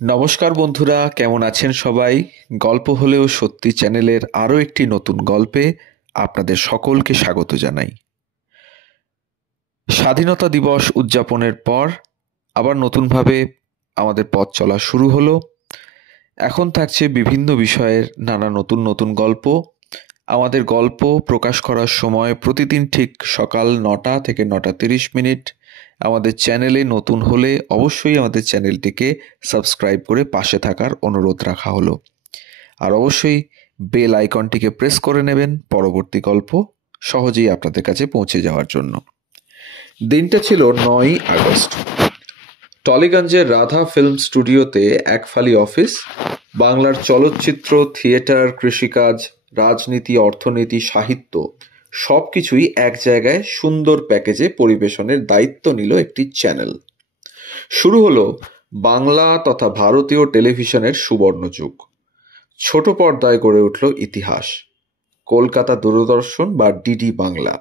নমস্কার বন্ধুরা, কেমন আছেন সবাই? গল্প হলেও সত্যি চ্যানেলের আরও একটি নতুন গল্পে আপনাদের সকলকে স্বাগত জানাই। স্বাধীনতা দিবস উদযাপনের পর আবার নতুনভাবে আমাদের পথ চলা শুরু হলো। এখন থাকছে বিভিন্ন বিষয়ের নানা নতুন নতুন গল্প। আমাদের গল্প প্রকাশ করার সময় প্রতিদিন ঠিক সকাল 9টা থেকে 9:30 আমাদের চ্যানেলে নতুন হলে অবশ্যই আমাদের চ্যানেলটিকে সাবস্ক্রাইব করে পাশে থাকার অনুরোধ রাখা হলো। আর অবশ্যই বেল আইকনটিকে প্রেস করে নেবেন পরবর্তী গল্প সহজেই আপনাদের কাছে পৌঁছে যাওয়ার জন্য। দিনটা ছিল 9ই আগস্ট। টলিগঞ্জের রাধা ফিল্ম স্টুডিওতে একফালি অফিস, বাংলার চলচ্চিত্র, থিয়েটার, কৃষিকাজ, রাজনীতি, অর্থনীতি, সাহিত্য সব কিছুই এক জায়গায় সুন্দর প্যাকেজে পরিবেশনের দায়িত্ব নিল একটি চ্যানেল। শুরু হলো বাংলা তথা ভারতীয় টেলিভিশনের সুবর্ণযুগ। ছোট পর্দায় গড়ে উঠল ইতিহাস, কলকাতা দূরদর্শন বা ডিডি বাংলা।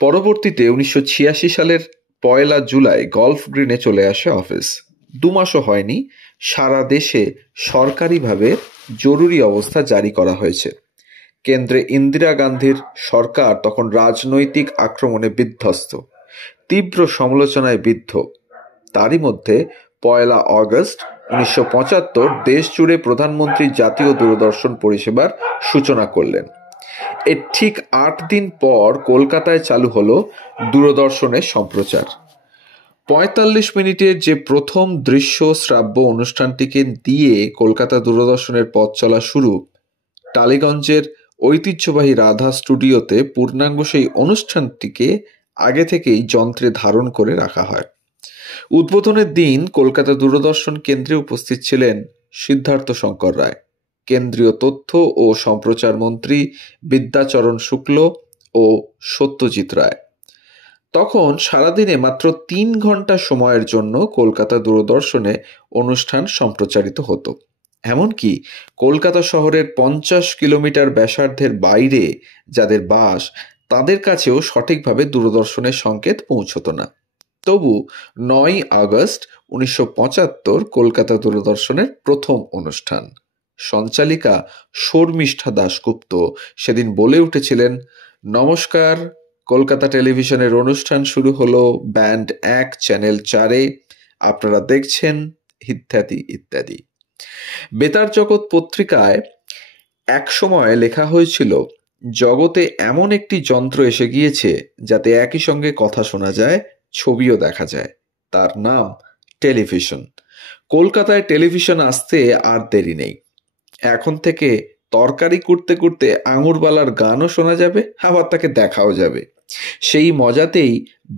পরবর্তীতে 1986 সালের 1 জুলাই গল্ফ গ্রিনে চলে আসে অফিস। 2 মাসও হয়নি সারা দেশে সরকারিভাবে জরুরি অবস্থা জারি করা হয়েছে। কেন্দ্রে ইন্দিরা গান্ধীর সরকার তখন রাজনৈতিক আক্রমণে বিধ্বস্ত, তীব্র সমালোচনায় বিদ্ধ। তারই মধ্যে 1 আগস্ট 1975 দেশ জুড়ে প্রধানমন্ত্রী জাতীয় দূরদর্শন পরিষেবার সূচনা করলেন। এর ঠিক 8 দিন পর কলকাতায় চালু হলো দূরদর্শনের সম্প্রচার। 45 মিনিটের যে প্রথম দৃশ্য শ্রাব্য অনুষ্ঠানটিকে দিয়ে কলকাতা দূরদর্শনের পথ চলা শুরু। টালিগঞ্জের ঐতিহ্যবাহী রাধা স্টুডিওতে পূর্ণাঙ্গ সেই অনুষ্ঠানটিকে আগে থেকেই যন্ত্রে ধারণ করে রাখা হয়। উদ্বোধনের দিন কলকাতা দূরদর্শন কেন্দ্রে উপস্থিত ছিলেন সিদ্ধার্থ শঙ্কর রায়, কেন্দ্রীয় তথ্য ও সম্প্রচার মন্ত্রী বিদ্যাচরণ শুক্ল ও সত্যজিৎ রায়। তখন সারাদিনে মাত্র 3 ঘন্টা সময়ের জন্য কলকাতা দূরদর্শনে অনুষ্ঠান সম্প্রচারিত হতো। এমনকি কলকাতা শহরের 50 কিলোমিটার ব্যাসার্ধের বাইরে যাদের বাস, তাদের কাছেও সঠিকভাবে দূরদর্শনের সংকেত পৌঁছত না। তবু 9ই আগস্ট 1975 কলকাতা দূরদর্শনের প্রথম অনুষ্ঠান। সঞ্চালিকা শর্মিষ্ঠা দাশগুপ্ত সেদিন বলে উঠেছিলেন, নমস্কার, কলকাতা টেলিভিশনের অনুষ্ঠান শুরু হলো ব্যান্ড 1 চ্যানেল 4-এ, আপনারা দেখছেন ইত্যাদি ইত্যাদি। বেতার জগৎ পত্রিকায় এক সময় লেখা হয়েছিল, জগতে এমন একটি যন্ত্র এসে গিয়েছে যাতে একই সঙ্গে কথা শোনা যায়, ছবিও দেখা যায়। তার নাম টেলিভিশন। কলকাতায় টেলিভিশন আসতে আর দেরি নেই। এখন থেকে তরকারি কুটতে কুটতে আঙুরবালার গানও শোনা যাবে, আবার তাকে দেখাও যাবে। সেই মজাতেই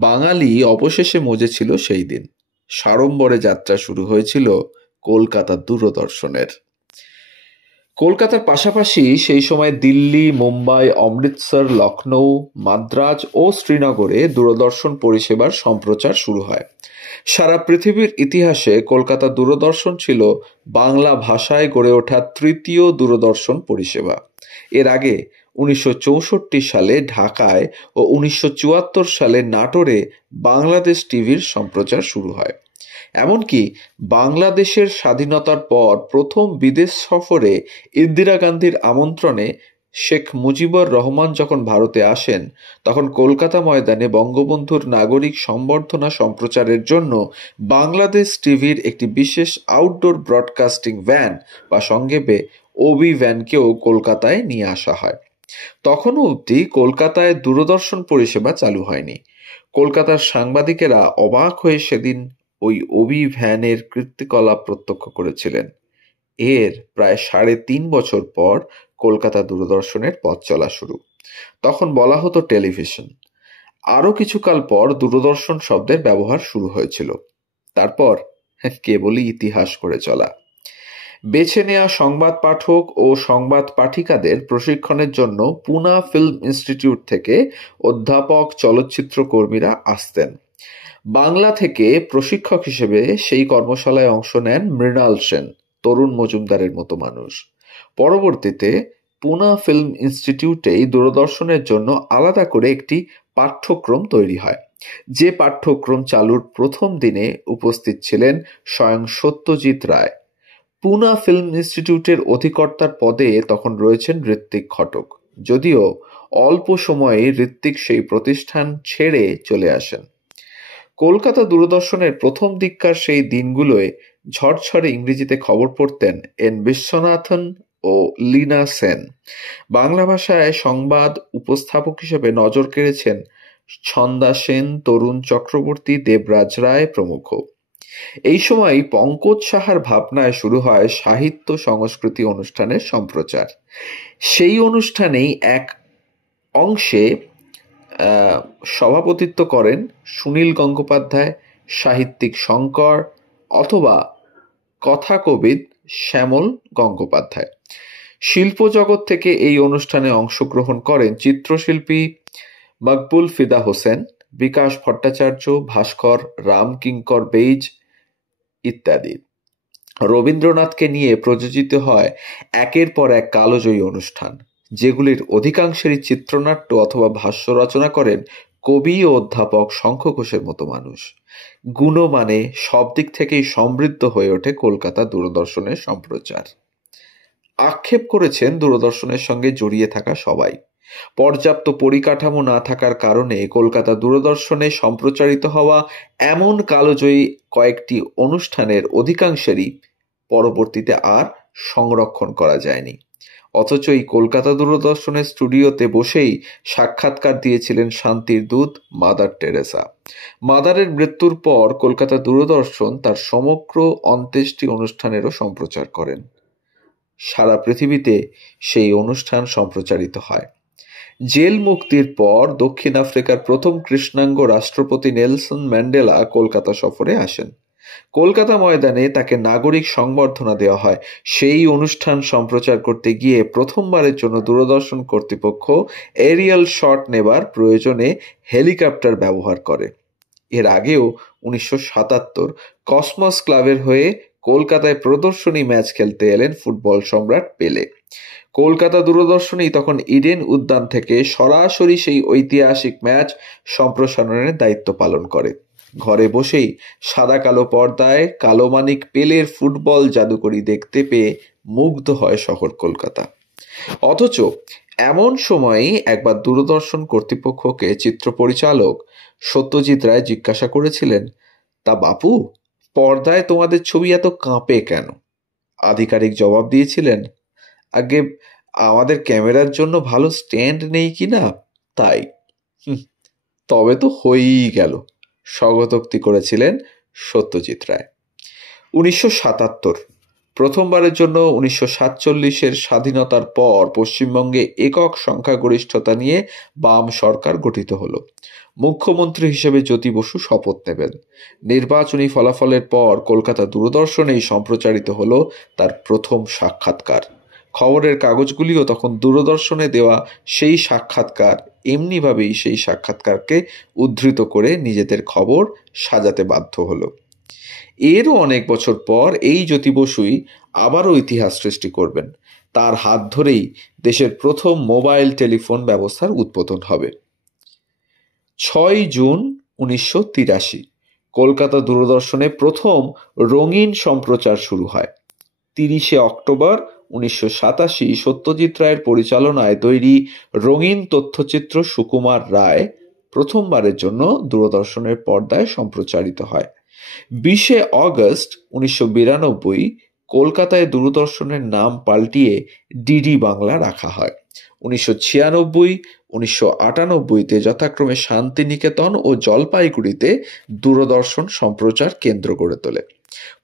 বাঙালি অবশেষে মজেছিল সেই দিন। সাড়ম্বরে যাত্রা শুরু হয়েছিল কলকাতা দূরদর্শনের। কলকাতার পাশাপাশি সেই সময় দিল্লি, মুম্বাই, অমৃতসর, লখনৌ, মাদ্রাজ ও শ্রীনগরে দূরদর্শন পরিষেবার সম্প্রচার শুরু হয়। সারা পৃথিবীর ইতিহাসে কলকাতা দূরদর্শন ছিল বাংলা ভাষায় গড়ে ওঠা তৃতীয় দূরদর্শন পরিষেবা। এর আগে 1964 সালে ঢাকায় ও 1974 সালে নাটোরে বাংলাদেশ টিভির সম্প্রচার শুরু হয়। এমনকি বাংলাদেশের স্বাধীনতার পর প্রথম বিদেশ সফরে ইন্দিরা গান্ধীর আমন্ত্রণে শেখ মুজিবুর রহমান যখন ভারতে আসেন, তখন কলকাতা ময়দানে বঙ্গবন্ধুর নাগরিক সম্বর্ধনা সম্প্রচারের জন্য বাংলাদেশ টিভির একটি বিশেষ আউটডোর ব্রডকাস্টিং ভ্যান বা সংক্ষেপে ওবি ভ্যানকেও কলকাতায় নিয়ে আসা হয়। তখনও অবধি কলকাতায় দূরদর্শন পরিষেবা চালু হয়নি। কলকাতার সাংবাদিকেরা অবাক হয়ে সেদিন ওই ওবি ভ্যানের কীর্তিকলাপ প্রত্যক্ষ করেছিলেন। এর প্রায় 3.5 বছর পর কলকাতা দূরদর্শনের পথ চলা শুরু। তখন বলা হতো টেলিভিশন। আরও কিছুকাল পর দূরদর্শন শব্দের ব্যবহার শুরু হয়েছিল। তারপর কেবলই ইতিহাস করে চলা। বেছে নেওয়া সংবাদ পাঠক ও সংবাদ পাঠিকাদের প্রশিক্ষণের জন্য পুনা ফিল্ম ইনস্টিটিউট থেকে অধ্যাপক, চলচ্চিত্র কর্মীরা আসতেন। বাংলা থেকে প্রশিক্ষক হিসেবে সেই কর্মশালায় অংশ নেন মৃণাল সেন, তরুণ মজুমদারের মতো মানুষ। পরবর্তীতে পুনা ফিল্ম ইনস্টিটিউটেই দূরদর্শনের জন্য আলাদা করে একটি পাঠ্যক্রম তৈরি হয়। যে পাঠ্যক্রম চালুর প্রথম দিনে উপস্থিত ছিলেন স্বয়ং সত্যজিৎ রায়। পুনা ফিল্ম ইনস্টিটিউটের অধিকর্তার পদে তখন রয়েছেন ঋত্বিক ঘটক, যদিও অল্প সময়ে ঋত্বিক সেই প্রতিষ্ঠান ছেড়ে চলে আসেন। কলকাতা দূরদর্শনের প্রথম দিককার সেই দিনগুলোয় ঝরঝরে ইংরেজিতে খবর পড়তেন এন বিশ্বনাথন ও লীনা সেন। বাংলা ভাষায় সংবাদ উপস্থাপক হিসেবে নজর কেড়েছেন ছন্দা সেন, তরুণ চক্রবর্তী, দেবরাজ রায় প্রমুখ। এই সময় পঙ্কজ সাহার ভাবনায় শুরু হয় সাহিত্য সংস্কৃতি অনুষ্ঠানের সম্প্রচার। সেই অনুষ্ঠানেই এক অংশে সভাপতিত্ব করেন সুনীল গঙ্গোপাধ্যায়, সাহিত্যিক শঙ্কর অথবা কথাকবিদ শ্যামল গঙ্গোপাধ্যায়। শিল্প জগৎ থেকে এই অনুষ্ঠানে অংশগ্রহণ করেন চিত্রশিল্পী মকবুল ফিদা হোসেন, বিকাশ ভট্টাচার্য, ভাস্কর রামকিঙ্কর বেইজ ইত্যাদি। রবীন্দ্রনাথকে নিয়ে প্রযোজিত হয় একের পর এক কালজয়ী অনুষ্ঠান, যেগুলির অধিকাংশেরই চিত্রনাট্য অথবা ভাষ্য রচনা করেন কবি ও অধ্যাপক শঙ্খ ঘোষের মতো মানুষ। গুণমানে সব দিক থেকেই সমৃদ্ধ হয়ে ওঠে কলকাতা দূরদর্শনের সম্প্রচার। আক্ষেপ করেছেন দূরদর্শনের সঙ্গে জড়িয়ে থাকা সবাই। পর্যাপ্ত পরিকাঠামো না থাকার কারণে কলকাতা দূরদর্শনে সম্প্রচারিত হওয়া এমন কালজয়ী কয়েকটি অনুষ্ঠানের অধিকাংশেরই পরবর্তীতে আর সংরক্ষণ করা যায়নি। অথচ এই কলকাতা দূরদর্শনের স্টুডিওতে বসেই সাক্ষাৎকার দিয়েছিলেন শান্তির দূত মাদার টেরেসা। মাদারের মৃত্যুর পর কলকাতা দূরদর্শন তার সমগ্র অন্ত্যেষ্টি অনুষ্ঠানেরও সম্প্রচার করেন। সারা পৃথিবীতে সেই অনুষ্ঠান সম্প্রচারিত হয়। জেল মুক্তির পর দক্ষিণ আফ্রিকার প্রথম কৃষ্ণাঙ্গ রাষ্ট্রপতি নেলসন ম্যান্ডেলা কলকাতা সফরে আসেন। কলকাতা ময়দানে তাকে নাগরিক সংবর্ধনা দেওয়া হয়। সেই অনুষ্ঠান সম্প্রচার করতে গিয়ে প্রথমবারের জন্য দূরদর্শন কর্তৃপক্ষ এরিয়াল শট নেবার প্রয়োজনে হেলিকপ্টার ব্যবহার করে। এর আগেও 1977 কসমস ক্লাবের হয়ে কলকাতায় প্রদর্শনী ম্যাচ খেলতে এলেন ফুটবল সম্রাট পেলে। কলকাতা দূরদর্শনই তখন ইডেন উদ্যান থেকে সরাসরি সেই ঐতিহাসিক ম্যাচ সম্প্রসারণের দায়িত্ব পালন করে। ঘরে বসেই সাদা কালো পর্দায় কালো মানিক পেলের ফুটবল জাদুকরি দেখতে পেয়ে মুগ্ধ হয় শহর কলকাতা। অথচ এমন সময়ই একবার দূরদর্শন কর্তৃপক্ষকে চিত্র পরিচালক সত্যজিৎ রায় জিজ্ঞাসা করেছিলেন, তা বাপু, পর্দায় তোমাদের ছবি এত কাঁপে কেন? আধিকারিক জবাব দিয়েছিলেন, আগে আমাদের ক্যামেরার জন্য ভালো স্ট্যান্ড নেই কিনা তাই। তবে তো হয়েই গেল, স্বগতোক্তি করেছিলেন সত্যজিৎ রায়। 1977 প্রথমবারের জন্য 1947-এর স্বাধীনতার পর পশ্চিমবঙ্গে একক সংখ্যাগরিষ্ঠতা নিয়ে বাম সরকার গঠিত হলো। মুখ্যমন্ত্রী হিসেবে জ্যোতি বসু শপথ নেবেন। নির্বাচনী ফলাফলের পর কলকাতা দূরদর্শনেই সম্প্রচারিত হলো তার প্রথম সাক্ষাৎকার। খবরের কাগজগুলিও তখন দূরদর্শনে দেওয়া সেই সাক্ষাৎকার এমনিভাবেই সেই সাক্ষাৎকারকে উদ্ধৃত করে নিজেদের খবর সাজাতে বাধ্য হলো। এরও অনেক বছর পর এই জ্যোতি বসুই আবারও ইতিহাস সৃষ্টি করবেন। তার হাত ধরেই দেশের প্রথম মোবাইল টেলিফোন ব্যবস্থার উদ্বোধন হবে। 6 জুন 1983 কলকাতা দূরদর্শনে প্রথম রঙিন সম্প্রচার শুরু হয়। 30 অক্টোবর 1987 সত্যজিৎ রায়ের পরিচালনায় তৈরি রঙিন তথ্যচিত্র সুকুমার রায় প্রথমবারের জন্য দূরদর্শনের পর্দায় সম্প্রচারিত হয়। 20 অগস্ট 1992 কলকাতায় দূরদর্শনের নাম পাল্টিয়ে ডিডি বাংলা রাখা হয়। 1996, 1998-তে যথাক্রমে শান্তিনিকেতন ও জলপাইগুড়িতে দূরদর্শন সম্প্রচার কেন্দ্র গড়ে তোলে।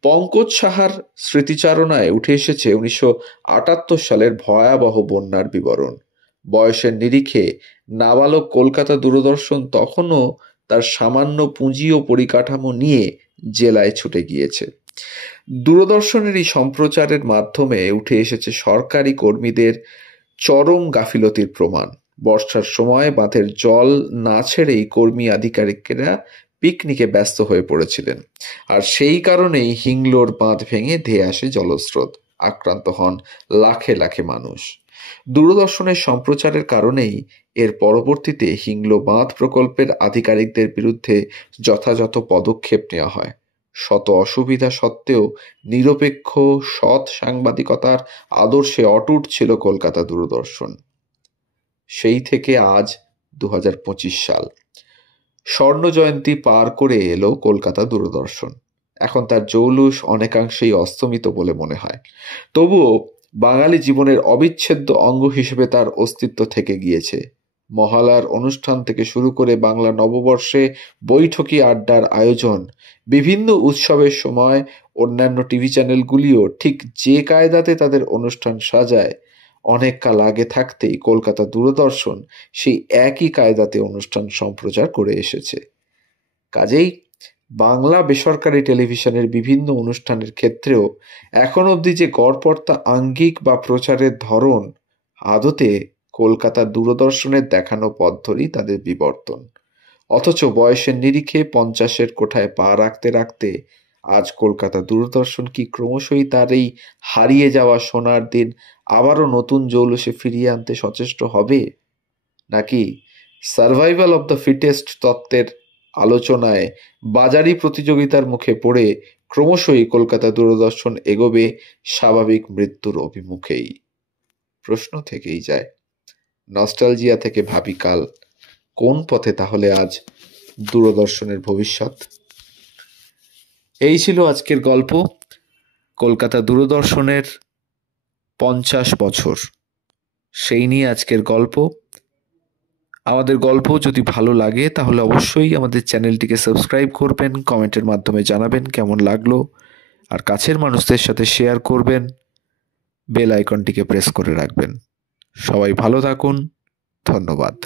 পঙ্কজ সাহার স্মৃতিচারণায় উঠে এসেছে 1978 সালের ভয়াবহ বন্যার বিবরণ। বয়সের নিরিখে নাবালক কলকাতা দূরদর্শন তখনও তার সামান্য পুঁজি ও পরিকাঠামো নিয়ে জেলায় ছুটে গিয়েছে। দূরদর্শনের এই সম্প্রচারের মাধ্যমে উঠে এসেছে সরকারি কর্মীদের চরম গাফিলতির প্রমাণ। বর্ষার সময় বাঁধের জল না ছেড়েই কর্মী আধিকারিকেরা পিকনিকে ব্যস্ত হয়ে পড়েছিলেন, আর সেই কারণেই হিংলোর বাঁধ ভেঙে ধেয়ে আসে জলস্রোত, আক্রান্ত হন লাখে লাখে মানুষ। দূরদর্শনের সম্প্রচারের কারণেই এর পরবর্তীতে হিংলো বাঁধ প্রকল্পের আধিকারিকদের বিরুদ্ধে যথাযথ পদক্ষেপ নেওয়া হয়। শত অসুবিধা সত্ত্বেও নিরপেক্ষ সৎ সাংবাদিকতার আদর্শে অটুট ছিল কলকাতা দূরদর্শন। সেই থেকে আজ 2025 সাল, স্বর্ণ জয়ন্তী পার করে এলো কলকাতা দূরদর্শন। এখন তার জৌলুস অনেকাংশেই অস্তমিত বলে মনে হয়, তবুও বাঙালি জীবনের অবিচ্ছেদ্য অঙ্গ হিসেবে তার অস্তিত্ব থেকে গিয়েছে। মহালয়ার অনুষ্ঠান থেকে শুরু করে বাংলা নববর্ষে বৈঠকি আড্ডার আয়োজন, বিভিন্ন উৎসবের সময় অন্যান্য টিভি চ্যানেলগুলিও ঠিক যে কায়দাতে তাদের অনুষ্ঠান সাজায়, অনেক কাল আগে থাকতেই কলকাতা দূরদর্শন সেই একই কায়দাতে অনুষ্ঠান সম্প্রচার করে এসেছে। কাজেই বাংলা বেসরকারি টেলিভিশনের বিভিন্ন অনুষ্ঠানের ক্ষেত্রেও এখন অবধি যে গড়পড়তা আঙ্গিক বা প্রচারের ধরন, আদতে কলকাতা দূরদর্শনের দেখানো পথ ধরেই তাদের বিবর্তন। অথচ বয়সের নিরিখে 50-এর কোঠায় পা রাখতে রাখতে আজ কলকাতা দূরদর্শন কি ক্রমশই তার এই হারিয়ে যাওয়া সোনার দিন আবারও নতুন জৌলুসে ফিরিয়ে আনতে সচেষ্ট হবে, নাকি সার্ভাইভাল অব দ্য ফিটেস্ট তত্ত্বের আলোচনায় বাজারি প্রতিযোগিতার মুখে পড়ে ক্রমশই কলকাতা দূরদর্শন এগোবে স্বাভাবিক মৃত্যুর অভিমুখেই? প্রশ্ন থেকেই যায়। নস্টালজিয়া থেকে ভাবি কাল, কোন পথে তাহলে আজ দূরদর্শনের ভবিষ্যৎ? এই ছিল আজকের গল্প, কলকাতা দূরদর্শনের 50 বছর, সেই নিয়ে আজকের গল্প। আমাদের গল্প যদি ভালো লাগে তাহলে অবশ্যই আমাদের চ্যানেলটিকে সাবস্ক্রাইব করবেন, কমেন্টের মাধ্যমে জানাবেন কেমন লাগলো, আর কাছের মানুষদের সাথে শেয়ার করবেন, বেল আইকনটিকে প্রেস করে রাখবেন। সবাই ভালো থাকুন, ধন্যবাদ।